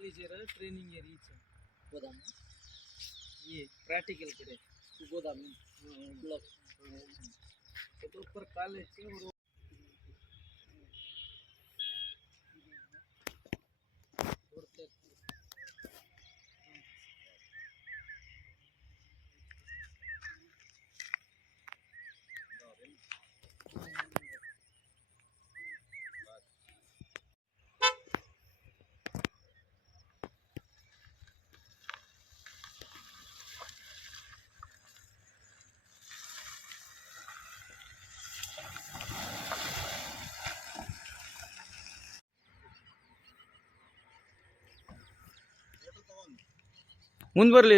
Teacher training है reach गोदाम ये प्रैक्टिकल करे गोदाम हाँ, ब्लॉक तो तो ऊपर ಮುಂದೆ ಬರಲಿ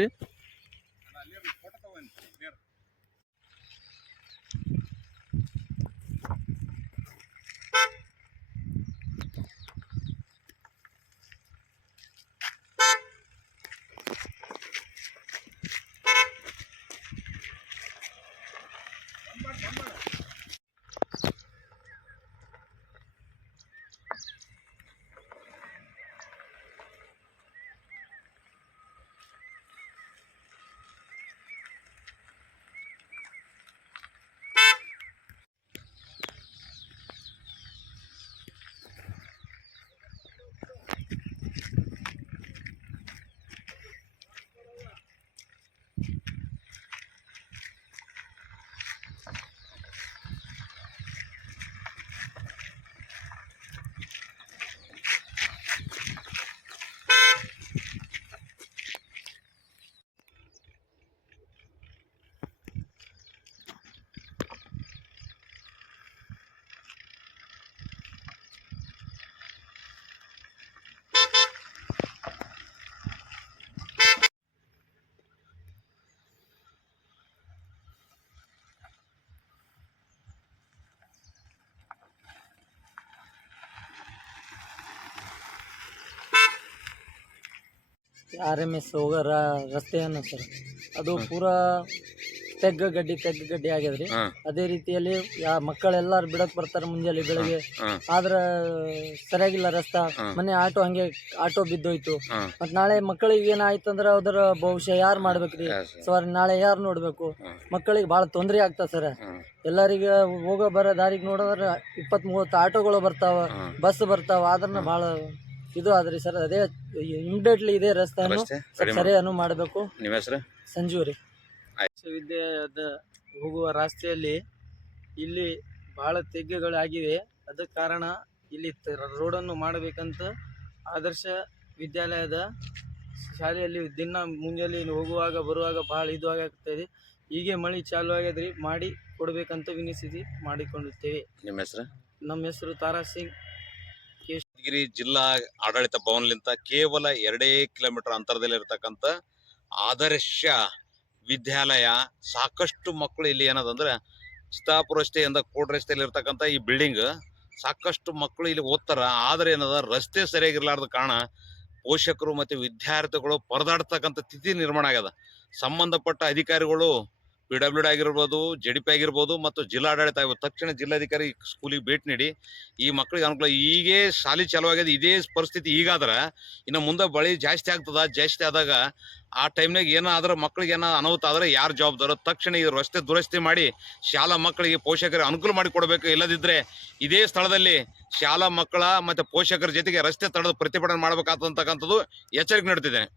ಆರ್ ಎಂ ಎಸ್ ಹೋಗೋ ರಸ್ತೆಯನ್ನು ಸರ್. ಅದು ಪೂರಾ ತೆಗ್ಗ ಗಡ್ಡಿ ತೆಗ್ಗ ಗಡ್ಡಿ ಆಗ್ಯದ್ರಿ. ಅದೇ ರೀತಿಯಲ್ಲಿ ಯಾ ಮಕ್ಕಳೆಲ್ಲಾರು ಬಿಡಕ್ ಬರ್ತಾರೆ ಮುಂಜಾನೆ ಬೆಳಗ್ಗೆ. ಆದ್ರ ಸರಿಯಾಗಿಲ್ಲ ರಸ್ತೆ. ಮನೆ ಮೊನ್ನೆ ಆಟೋ ಹಂಗೆ ಆಟೋ ಬಿದ್ದೋಯ್ತು. ಮತ್ ನಾಳೆ ಮಕ್ಕಳಿಗೆ ಏನಾಯ್ತು ಅಂದ್ರೆ ಅದರ ಭವಿಷ್ಯ ಯಾರು ಮಾಡ್ಬೇಕ್ರಿ. ಸರ್. ನಾಳೆ ಯಾರು ನೋಡ್ಬೇಕು? ಮಕ್ಕಳಿಗೆ ಬಹಳ ತೊಂದರೆ ಆಗ್ತದೆ ಸರ್. ಎಲ್ಲರಿಗೆ ಹೋಗೋ ಬರೋ ದಾರಿಗೆ ನೋಡಿದ್ರೆ ಇಪ್ಪತ್ತ್ ಮೂವತ್ತು ಆಟೋಗಳು ಬರ್ತಾವ ಬಸ್ ಬರ್ತಾವ ಅದನ್ನ ಭಾಳ ಇದು ಆದ್ರಿ ಸರ್ ಅದೇ ಇಮಿಡಿಯೇಟ್ಲಿ ಇದೇ ರಸ್ತೆಯನ್ನು ರಸ್ತೆ ಸರಿ ಸರಿಯನ್ನು ಮಾಡಬೇಕು. ನಿಮ್ಮ ಹೆಸರು? ಸಂಜು ರೀ ವಿಶ್ವವಿದ್ಯಾಲಯದ ಹೋಗುವ ರಸ್ತೆಯಲ್ಲಿ ಇಲ್ಲಿ ಬಹಳ ತೆಗ್ಗುಗಳಾಗಿವೆ. ಅದಕ್ಕೆ ಕಾರಣ ಇಲ್ಲಿ ತ- ರೋಡನ್ನು ಮಾಡಬೇಕಂತ ಆದರ್ಶ ವಿದ್ಯಾಲಯದ ಶಾಲೆಯಲ್ಲಿ ದಿನ ಮುಂಜಾನೆ ಹೋಗುವಾಗ ಬರುವಾಗ ಬಹಳ ಇದು ಆಗತ್ತದೆ. ಹೀಗೆ ಮಳೆ ಚಾಲು ಆಗ್ಯದ್ರಿ ಮಾಡಿ ಕೊಡಬೇಕಂತ ವಿನಿಸಿದಿ ಮಾಡಿಕೊಳ್ಳುತ್ತೇವೆ. ನಿಮ್ಮ ಹೆಸರು? ನಮ್ಮ ಹೆಸರು ತಾರಾ ಸಿಂಗ್. ಯಾದಗಿರಿ ಜಿಲ್ಲಾ ಆಡಳಿತ ಭವನ್ಲಿಂತ ಕೇವಲ ಎರಡೇ ಕಿಲೋಮೀಟರ್ ಅಂತರದಲ್ಲಿ ಇರತಕ್ಕಂತ ಆದರ್ಶ ವಿದ್ಯಾಲಯ, ಸಾಕಷ್ಟು ಮಕ್ಕಳು ಇಲ್ಲಿ ಏನದಂದ್ರೆ ಚಿತ್ತಾಪುರ ರಸ್ತೆಯಿಂದ ಕೋಟ್ ರಸ್ತೆಯಲ್ಲಿ ಇರ್ತಕ್ಕಂಥ ಈ ಬಿಲ್ಡಿಂಗ್ ಸಾಕಷ್ಟು ಮಕ್ಕಳು ಇಲ್ಲಿ ಓದ್ತಾರ. ಆದ್ರೆ ಏನದ, ರಸ್ತೆ ಸರಿಯಾಗಿರ್ಲಾರ್ದ ಕಾರಣ ಪೋಷಕರು ಮತ್ತೆ ವಿದ್ಯಾರ್ಥಿಗಳು ಪರದಾಡ್ತಕ್ಕಂಥ ಸ್ಥಿತಿ ನಿರ್ಮಾಣ ಆಗ್ಯದ. ಸಂಬಂಧಪಟ್ಟ ಅಧಿಕಾರಿಗಳು ಪಿ ಡಬ್ಲ್ಯೂ ಡಿ ಆಗಿರ್ಬೋದು ಜೆ ಡಿ ಪಿ ಆಗಿರ್ಬೋದು ಮತ್ತು ಜಿಲ್ಲಾಡಳಿತ ಆಗಿರ್ಬೋದು ತಕ್ಷಣ ಜಿಲ್ಲಾಧಿಕಾರಿ ಸ್ಕೂಲಿಗೆ ಭೇಟಿ ನೀಡಿ ಈ ಮಕ್ಕಳಿಗೆ ಅನುಕೂಲ. ಈಗೇ ಶಾಲೆ ಚಾಲುವಾಗ್ಯದ ಇದೇ ಪರಿಸ್ಥಿತಿ ಈಗಾದ್ರೆ. ಇನ್ನು ಮುಂದೆ ಬಳಿ ಜಾಸ್ತಿ ಆಗ್ತದ. ಜಾಸ್ತಿ ಆದಾಗ ಆ ಟೈಮ್ನಾಗ ಏನಾದ್ರೆ ಮಕ್ಕಳಿಗೆ ಏನೋ ಅನಾಹುತ ಆದರೆ ಯಾರು ಜವಾಬ್ದಾರ? ತಕ್ಷಣ ಈ ರಸ್ತೆ ದುರಸ್ತಿ ಮಾಡಿ ಶಾಲಾ ಮಕ್ಕಳಿಗೆ ಪೋಷಕರಿಗೆ ಅನುಕೂಲ ಮಾಡಿ ಕೊಡಬೇಕು. ಇಲ್ಲದಿದ್ರೆ ಇದೇ ಸ್ಥಳದಲ್ಲಿ ಶಾಲಾ ಮಕ್ಕಳ ಮತ್ತು ಪೋಷಕರ ಜೊತೆಗೆ ರಸ್ತೆ ತಡೆದು ಪ್ರತಿಭಟನೆ ಮಾಡಬೇಕಾದಂತಕ್ಕಂಥದ್ದು ಎಚ್ಚರಿಕೆ ನೀಡ್ತಿದ್ದೇನೆ.